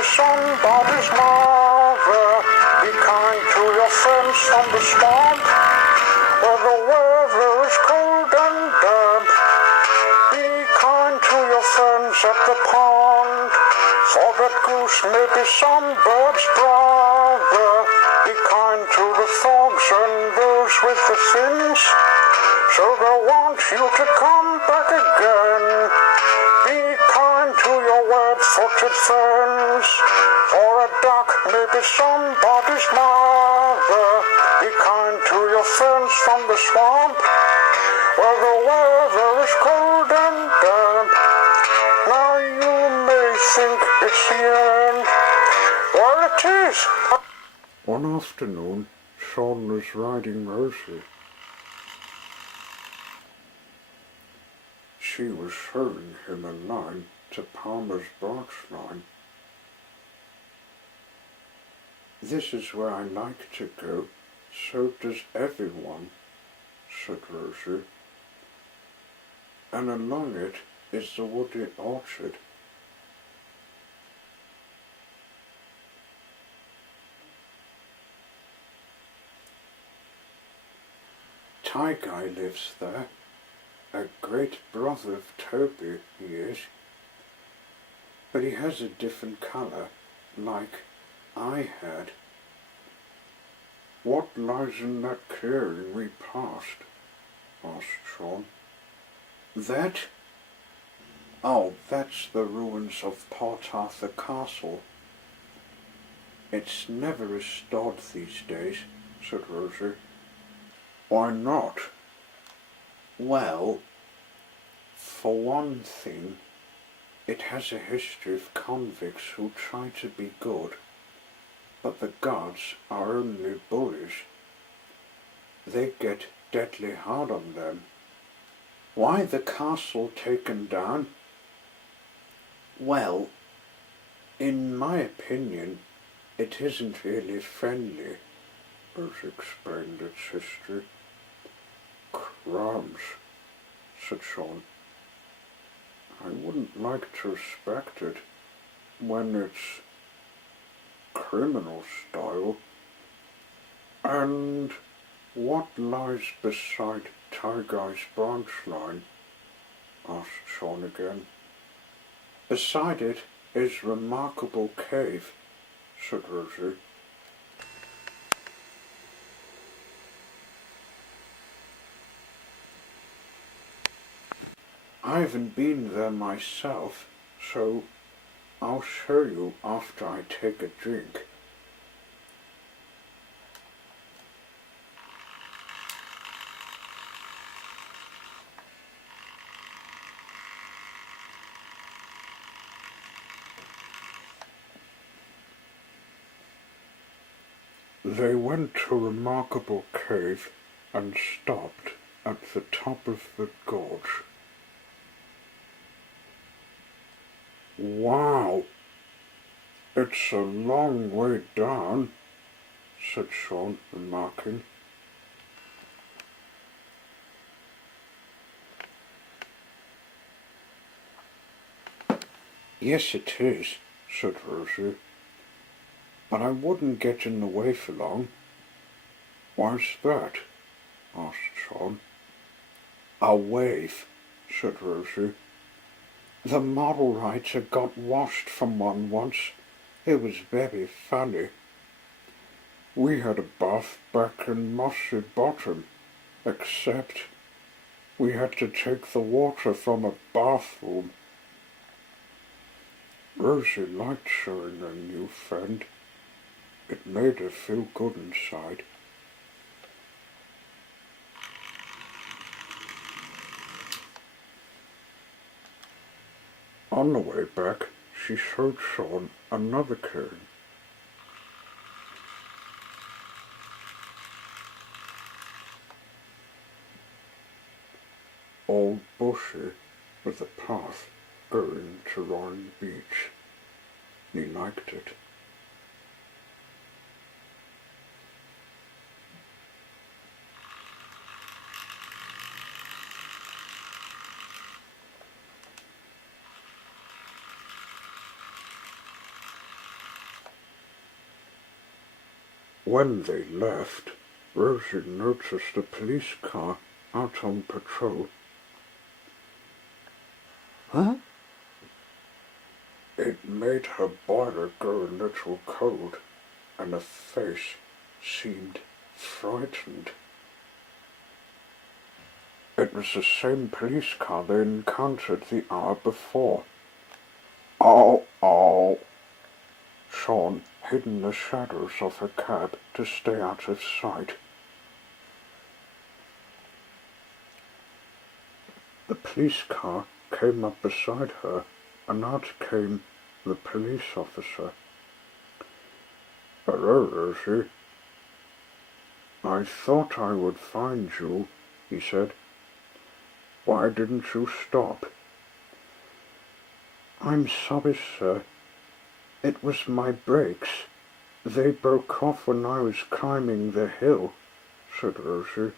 maybe somebody's mother. Be kind to your friends from the swamp, where the weather is cold and damp. Be kind to your friends at the pond, for that goose may be some bird's brother. Be kind to the frogs and those with the fins, so they'll want you to come back again. Be kind to your web-footed friends, for a duck may be somebody's mother. Be kind to your friends from the swamp, where the weather is cold and damp. Now you may think it's the end. Well, it is. One afternoon, Sean was riding Rosie. She was showing him a line to Palmer's branch line. "This is where I like to go, so does everyone," said Rosie. "And along it is the woody orchard." "Tie Guy lives there, a great brother of Toby he is, but he has a different colour, like I had." "What lies in that clearing we passed?" asked Sean. "That? Oh, that's the ruins of Port Arthur Castle. It's never restored these days," said Rosie. "Why not?" "Well, for one thing, it has a history of convicts who try to be good, but the guards are only bullies. They get deadly hard on them." "Why the castle taken down?" "Well, in my opinion, it isn't really friendly," Rosie explained its history. "Crumbs," said Sean. "I wouldn't like to respect it when it's criminal style." "And what lies beside Tie Guy's branch line?" asked Sean again. "Beside it is Remarkable Cave," said Rosie. "I haven't been there myself, so I'll show you after I take a drink." They went to Remarkable Cave and stopped at the top of the gorge. "Wow, it's a long way down," said Sean, remarking. "Yes, it is," said Rosie, "but I wouldn't get in the way for long." "Why's that?" asked Sean. "A wave," said Rosie. "The model writer got washed from one once. It was very funny. We had a bath back in Mossy Bottom, except we had to take the water from a bathroom." Rosie liked showing her new friend. It made her feel good inside. On the way back, she showed Sean another clearing. All bushy, with a path going to Roaring Beach. He liked it. When they left, Rosie noticed a police car out on patrol. Huh? It made her boiler go a little cold, and her face seemed frightened. It was the same police car they encountered the hour before. Oh, oh! Sean hid in the shadows of her cab to stay out of sight. The police car came up beside her, and out came the police officer. "Hello, Rosie. I thought I would find you," he said. "Why didn't you stop?" "I'm sorry, sir. It was my brakes. They broke off when I was climbing the hill," said Rosie.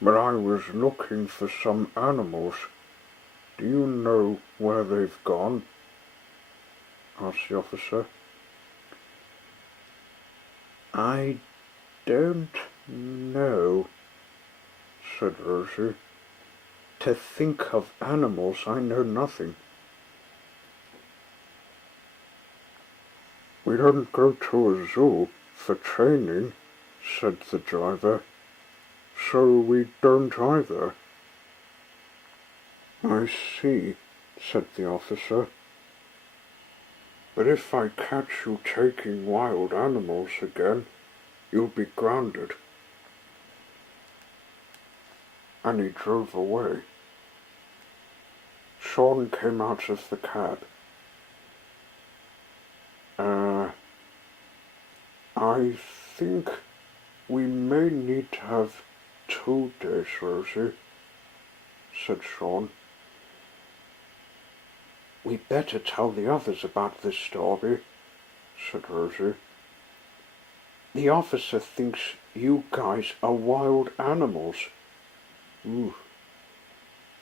"But I was looking for some animals. Do you know where they've gone?" asked the officer. "I don't know," said Rosie. "To think of animals, I know nothing." "We don't go to a zoo for training," said the driver. "So we don't either." "I see," said the officer. "But if I catch you taking wild animals again, you'll be grounded." And he drove away. Sean came out of the cab. I think we may need to have 2 days, Rosie," said Sean. "We'd better tell the others about this story," said Rosie. "The officer thinks you guys are wild animals." "Ooh.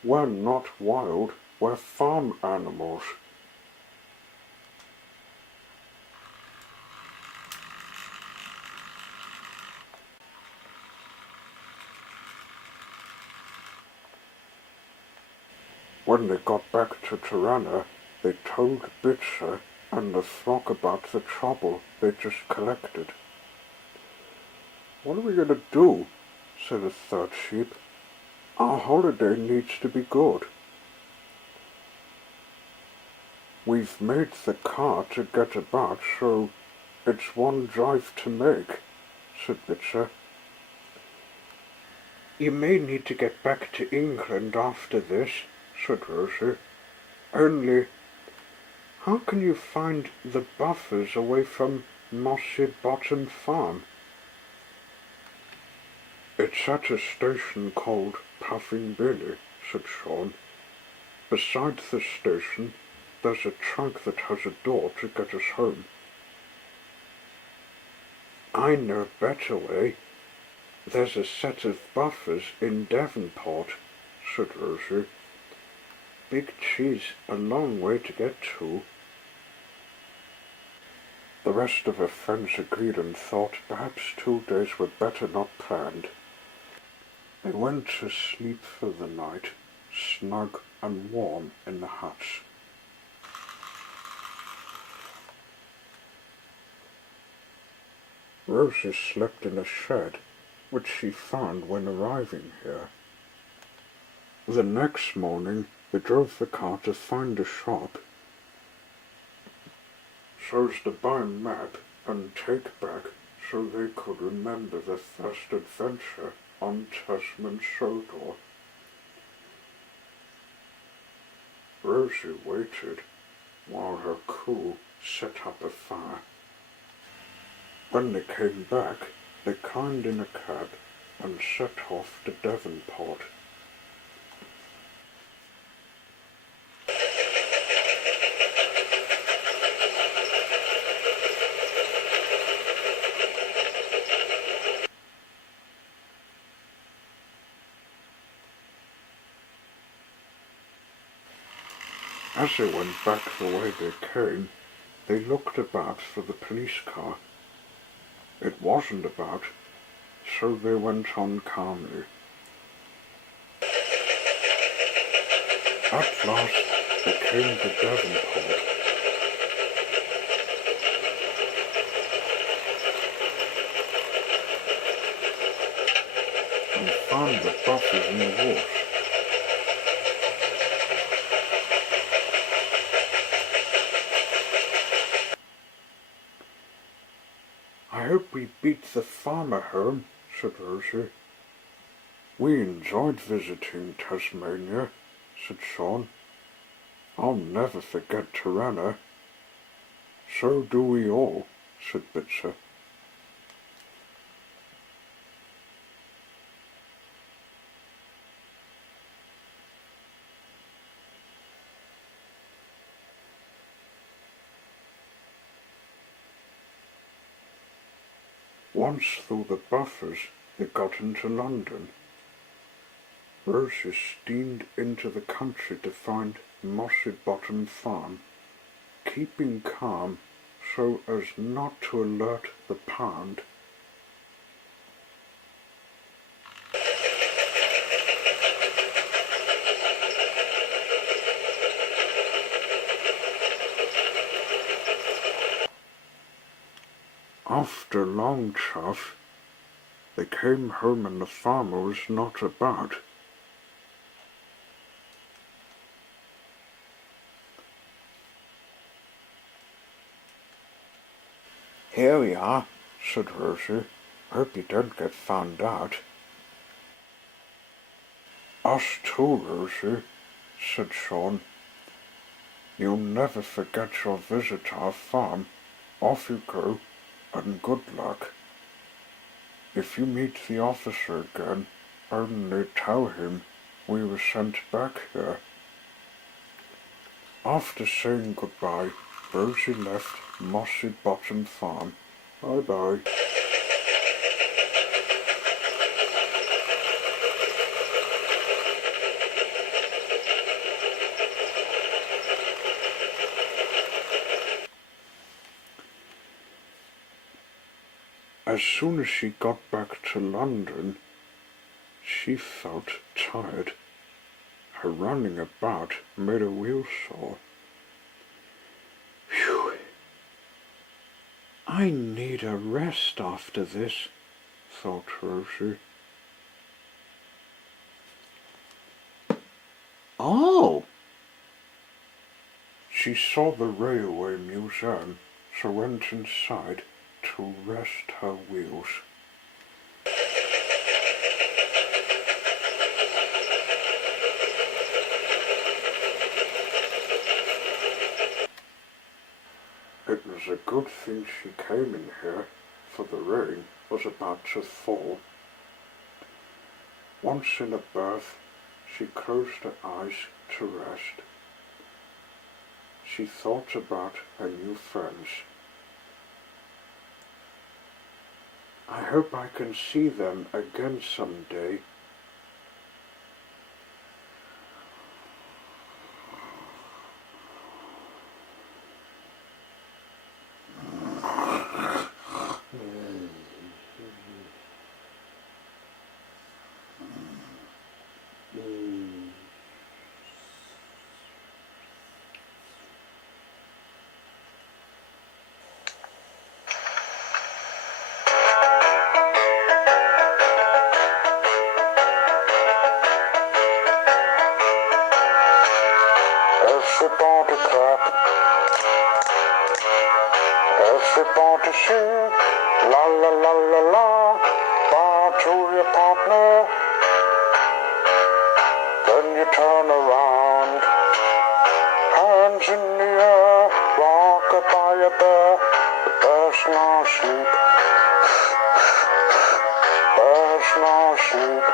We're not wild, we're farm animals." When they got back to Tirana, they told Bitzer and the flock about the trouble they'd just collected. "What are we going to do?" said a third sheep. "Our holiday needs to be good." "We've made the car to get about, so it's one drive to make," said Bitzer. "You may need to get back to England after this," said Rosie. "Only, how can you find the buffers away from Mossy Bottom Farm?" "It's at a station called Puffing Billy," said Sean. "Beside the station, there's a trunk that has a door to get us home." "I know a better way. There's a set of buffers in Devonport," said Rosie. "Big Cheese a long way to get to." The rest of her friends agreed and thought perhaps 2 days were better not planned. They went to sleep for the night, snug and warm in the huts. Rosie slept in a shed, which she found when arriving here. The next morning they drove the car to find a shop so as to buy a map and take back so they could remember their first adventure on Tasman Sodor. Rosie waited while her crew set up a fire. When they came back, they climbed in a cab and set off to Devonport. As they went back the way they came, They looked about for the police car. It wasn't about, so they went on calmly. At last they came to Devonport. And found the buffers in the woods. I hope we beat the farmer home, said Rosie. We enjoyed visiting Tasmania, said Sean. I'll never forget Tirana. So do we all, said Bitzer. Once through the buffers, they got into London. Rosie steamed into the country to find Mossy Bottom Farm, keeping calm so as not to alert the pound. After long chaff, they came home and the farmer was not about. Here we are, said Rosie. Hope you don't get found out. Us too, Rosie, said Sean. You'll never forget your visit to our farm. Off you go, and good luck. If you meet the officer again, only tell him we were sent back here. After saying goodbye, Rosie left Mossy Bottom Farm. Bye-bye. As soon as she got back to London, she felt tired. Her running about made her wheel sore. Phew! I need a rest after this, thought Rosie. Oh! She saw the railway museum, so went inside to rest her wheels. It was a good thing she came in here, for the rain was about to fall. Once in a berth, she closed her eyes to rest. She thought about her new friends. I hope I can see them again someday. Everybody clap, everybody sing, la la la la la, bow to your partner, then you turn around, hands in the air, rock by a bear, but there's no sleep, there's no sleep.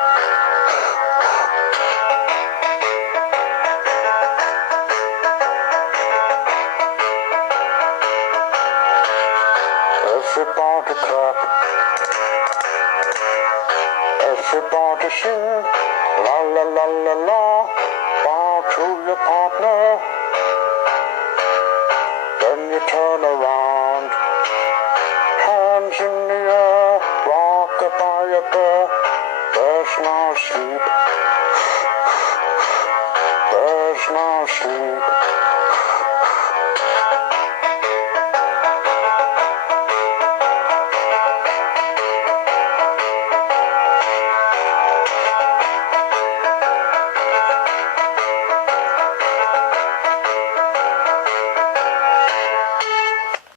Everybody clap, everybody sing, la la la la la, bow to your partner, Then you turn around, hands in the air, rock by your bed. There's no sleep, there's no sleep.